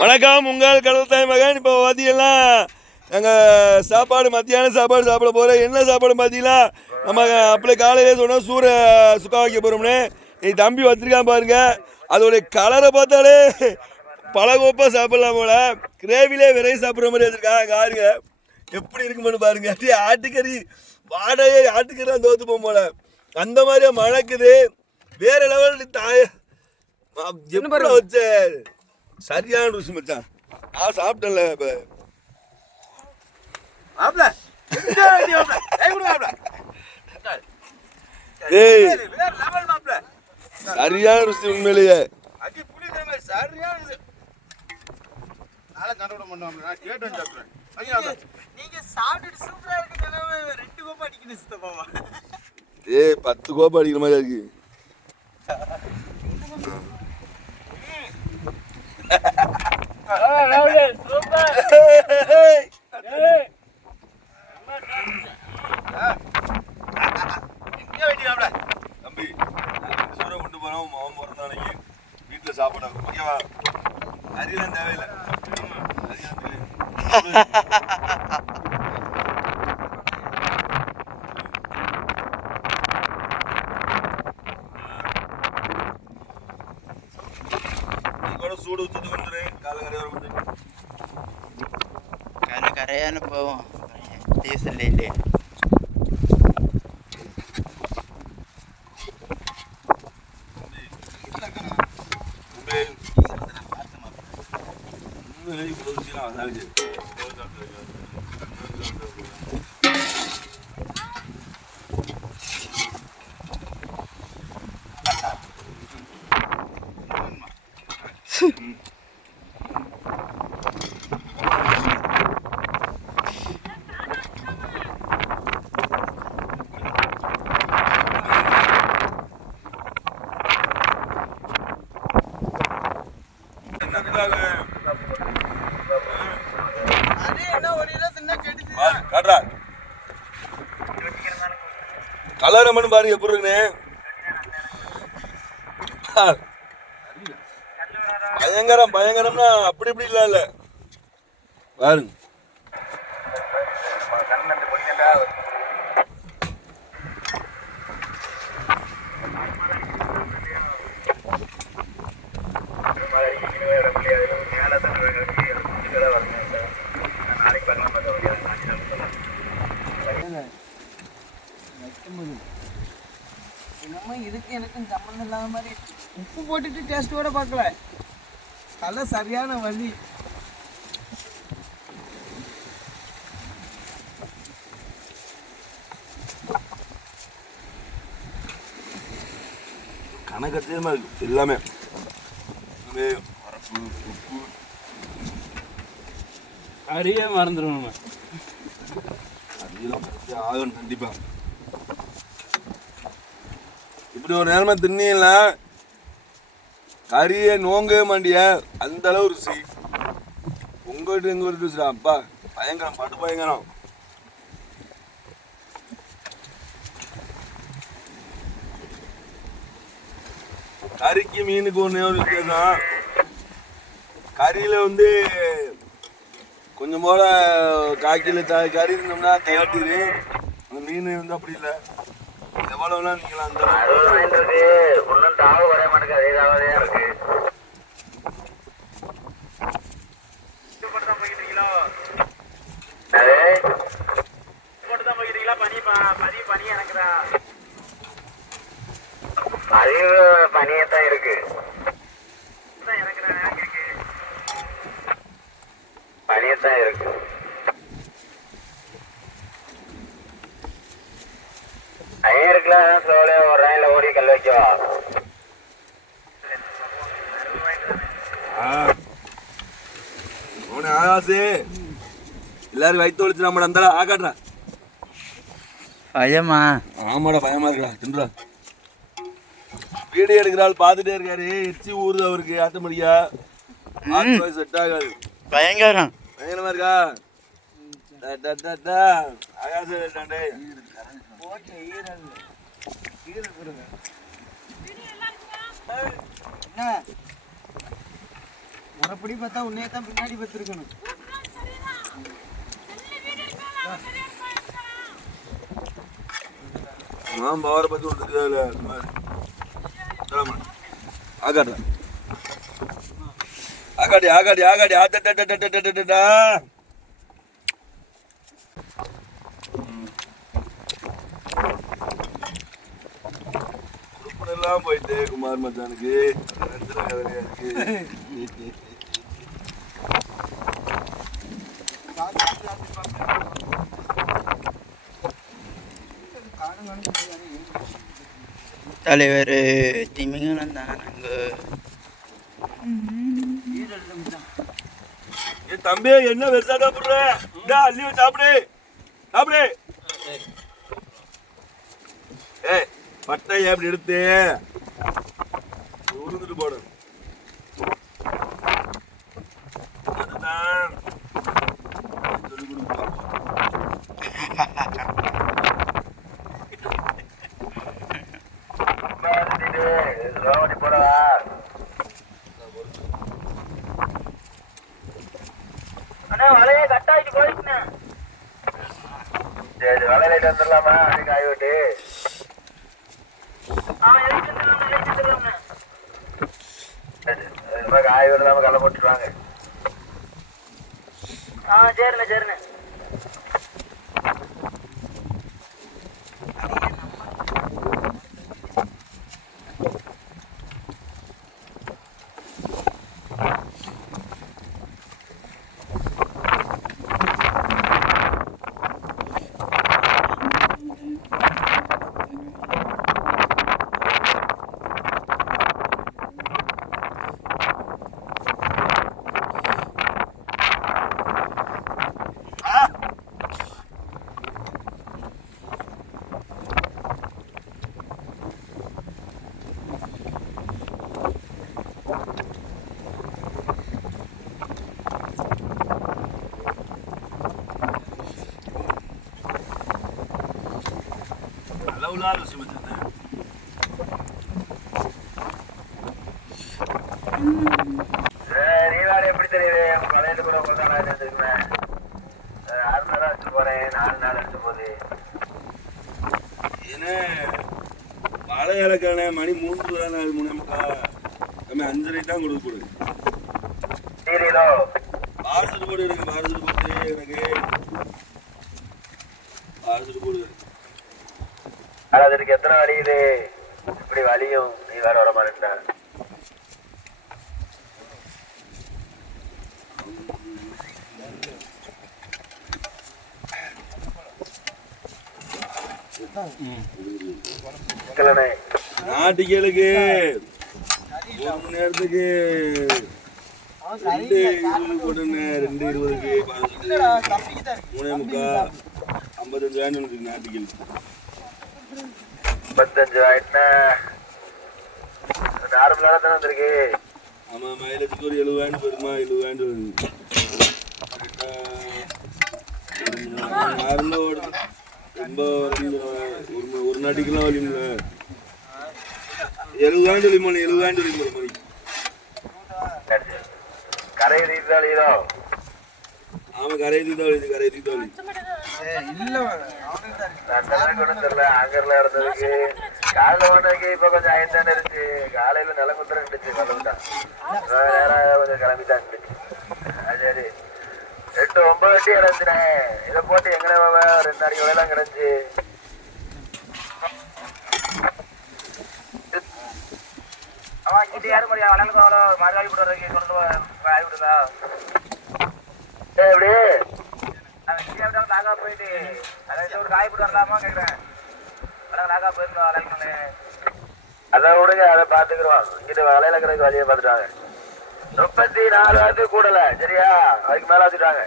வணக்கம், உங்கள் கடல்தாய் மகன். இப்போ பார்த்தீங்கன்னா நாங்கள் சாப்பாடு மத்தியானம் சாப்பாடு சாப்பிட போகிறோம். என்ன சாப்பாடு பார்த்தீங்கன்னா நம்ம அப்படி காலையிலே சொன்னால் சுக்கா வைக்க போகிறோம்னு நீ தம்பி வச்சுருக்கான் பாருங்க. அதோடைய கலரை பார்த்தாலே பழகோப்பாக சாப்பிடலாம் போல. கிரேவிலே விரைவி சாப்பிட்ற மாதிரி வச்சுருக்காங்க. பாருங்க எப்படி இருக்குமென்னு பாருங்க. ஆட்டுக்கறி வாடகை ஆட்டுக்கறி தான் தோத்து போகும் போல. அந்த மாதிரியே மணக்குது. வேற லெவல் எப்படி வச்ச சரியான ருசி மச்சான். நான் சாப்பிட்டேன்ல இப்ப. சரியான ருசி உண்மையிலேயே. ஏய் 10 கோப்பை அடிக்கிற மாதிரி இருக்கு. தம்பி சூற கொண்டு போறோம். மாவன் போறதா அன்னைக்கு வீட்டுல சாப்பிடணும். ஓகேவா? அரியெல்லாம் தேவையில்லை. சூடு வச்சது வந்துரு. காலை கரையான போவோம். டீசல் இல்லை. கலர் மட்டும் பாருங்க எப்படி இருக்குன்னு. பயங்கரம் பயங்கரம்னா அப்படி இப்படி இல்ல பாருங்க. இதுக்கு எனக்கும் சம்மந்தம் இல்லாத மாதிரி உப்பு போட்டுட்டு டேஸ்ட் கூட பார்க்கல. அதெல்லாம் சரியான வழி. கணக்கத்தியமா இருக்கு எல்லாமே. வரப்பு உப்பு அரியே மறந்துடுவோம். அரியெல்லாம் ஆகணும் கண்டிப்பா. இப்படி ஒரு நேரமா தின்னீங்கள கறியை நோங்கவே மாட்டிய. அந்த அளவு ருசி. உங்ககிட்ட எங்க ஒரு ருசி அப்பா பயங்கரம் பட்டு பயங்கரம். கறிக்கு மீனுக்கு ஒன்றே ஒரு வித்தியாசம். கறியில கொஞ்சம் போல காய்க்கில கறி இருந்தோம்னா தேட்டிரு. அந்த மீன் அப்படி இல்லை. எவ்வளவுலாம் நீங்களா அந்த ஒன்றும் தாவு வர மாட்டேங்க. அதே தாவதே இருக்கு. பனியத்தான் இருக்கு. பனியத்தான் இருக்கு. ஓடி கல் வைக்கவா? ஆகாசு எல்லாரும் வயிற்று ஒழிச்சு நம்ம அந்த ஆகாட்றா. பயமா? ஆமாடா பயமா இருக்கா. தின்றா வீடியோ எடுக்கிறாள் பார்த்துட்டே இருக்காரு. எச்சி ஊறுது அவருக்கு. ஆட்டோமேட்டிக்கா செட் ஆகாது. பயங்கரம் பயங்கரமா இருக்கா. ஆகாசு முறைப்படி பார்த்தா உன்னையே தான் பின்னாடி பார்த்துருக்கணும். பவரை பற்றி ஒன்று ஆகாட்டா ஆகாடி ஆகாடி ஆகாடி ஆட்டா எல்லாம் போயிட்டு குமார் மச்சானுக்கு கதையா இருக்கு. தலைவர் திமிங்கலம் தான் அங்கே. என் தம்பி என்ன வெறுசா சாப்பிடுற? இந்த அள்ளி சாப்பிடு சாப்பிடு. ஏய் பட்டை அப்படி எடுத்து உருந்துட்டு போடு. அதுதான் சொல்லி கொடுப்போம். வலையை கட்டாயிட்டு போயிட்டுண்ணே. சரி வலையில வந்துடலாமா? காய் விட்டு காய் விடலாம களை போட்டுருவாங்க. சரிண்ணே சரிண்ணே. நீவாடு எப்படி தெரியுது? வலையில கூட எடுத்துருக்கேன். 6 நாள் எடுத்து போறேன். 4 நாள் எடுத்து போகுது. ஏன்னா மழை இலக்கான மணி 3 4 3 நம்ம 5:30 தான் கொடுக்க போடுது. சீரியலோ பார்சல் போடு எனக்கு பார்சல் போட்டு எனக்கு பார்சல் போடு. அதுக்கு எத்தனை வலியுது? இப்படி வலியும் நீ வேற வர மாட்டேன்டா. நாட்டுகளுக்கு 1 மணி நேரத்துக்கு 2:20 போட்டுன்னு 2:20க்கு 3:45 55 நாட்டுகள் 55 ஆயிட்டுனா 6 மணி நேரம் தானே வந்திருக்கு. ஆமா மைலேஜுக்கு ஒரு 70 வருமா? 70 வருது. ஓடுது ரொம்ப ஒரு நாட்டுக்கெல்லாம் வலிங்களா 70 வலிமான 70 வலிமா ஒரு மணிக்கு. கரை ரீதிதாளியோ? ஆமா கரை தீபாவளி கரை தீபாவளி தெரியல. ஆங்கர்ல இருந்ததுக்கு காலைல ஓனதுக்கு இப்ப கொஞ்சம் ஆயிரம் இருந்துச்சு. காலையில நிலங்குத்திரம் இருந்துச்சு. கிளம்பிட்டான் கொஞ்சம் கிளம்பிதான் இருந்துச்சு. சரி 8 9 வட்டி இறந்துனேன். இதை போட்டு எங்கனே 2 நாளைக்கு வேலைலாம் கிடந்துச்சு. அவன் கிட்ட யாரும் முடியாது. வளர்ந்து அவ்வளோ மாறி விடுறதுக்கு சொல்லுங்க ஆகிவிடுதா? எப்படி நாகா போயிட்டு அதை ஒரு காய் போட்டு வரலாமா கேட்குறேன். நாகா போயிருந்தோம் வளையல். அதை விடுங்க, அதை பார்த்துக்கிறோம். இங்கிட்ட வளையல கிடக்கு வழியை பார்த்துட்டாங்க. 34 கூடல சரியா? அதுக்கு மேல வச்சுட்டாங்க.